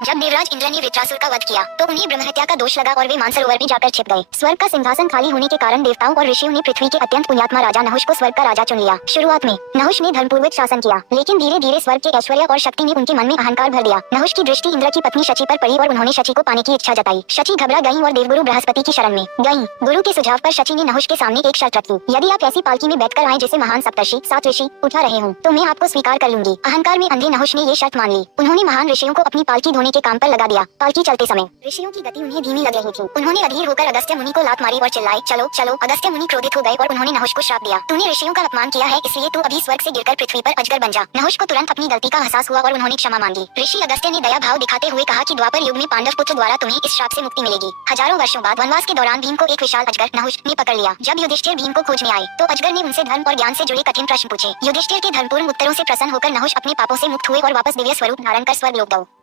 जब देवराज इंद्र ने वृत्रासुर का वध किया तो उन्हें ब्रह्महत्या का दोष लगा और वे मानसरोवर में जाकर छिप गए। स्वर्ग का सिंहासन खाली होने के कारण देवताओं और ऋषियों ने पृथ्वी के अत्यंत पुण्यात्मा राजा नहुष को स्वर्ग का राजा चुन लिया। शुरुआत में नहुष ने धर्मपूर्वक शासन किया, लेकिन धीरे धीरे स्वर्ग के ऐश्वर्य और शक्ति ने उनके मन में अहंकार भर दिया। नहुष की दृष्टि इंद्र की पत्नी शची पर पड़ी और उन्होंने शची को पाने की इच्छा जताई। शची घबरा गयी और देवगुरु बृहस्पति की शरण में गयी। गुरु के सुझाव पर शची ने नहुष के सामने एक शर्त रखी, यदि आप ऐसी पालकी में बैठकर आए जिसे महान सप्तर्षि 7 ऋषि उठा रहे हों तो मैं आपको स्वीकार कर लूंगी। अहंकार में अंधे नहुष ने ये शर्त मान ली। उन्होंने महान ऋषियों को अपनी पालकी धोने के काम पर लगा दिया। पालकी चलते समय ऋषियों की गति उन्हें धीमी लग रही थी। उन्होंने अधीर होकर अगस्त्य मुनि को लात मारी और चिल्लाए, चलो चलो। अगस्त्य मुनि क्रोधित हो गए और उन्होंने नहुष को श्राप दिया, तूने ऋषियों का अपमान किया है, इसलिए तू अभी स्वर्ग से गिरकर पृथ्वी पर अजगर बन जा। नहुष को तुरंत अपनी गलती का एहसास हुआ और उन्होंने क्षमा मांगी। ऋषि अगस्त्य ने दया भाव दिखाते हुए कहा कि द्वापर युग में पांडव पुत्र द्वारा तुम्हें इस श्राप से मुक्ति मिलेगी। हजारों वर्षों बाद वनवास के दौरान भीम को एक विशाल अजगर नहुष ने पकड़ लिया। जब युधिष्ठिर भीम को खोजने आए तो अजगर ने उनसे धर्म और ज्ञान से जुड़े कठिन प्रश्न पूछे। युधिष्ठिर के धर्मपूर्ण उत्तरों से प्रसन्न होकर नहुष अपने पापों से मुक्त हुए और वापस दिव्य स्वरूप धारण कर स्वर्ग लोक गए।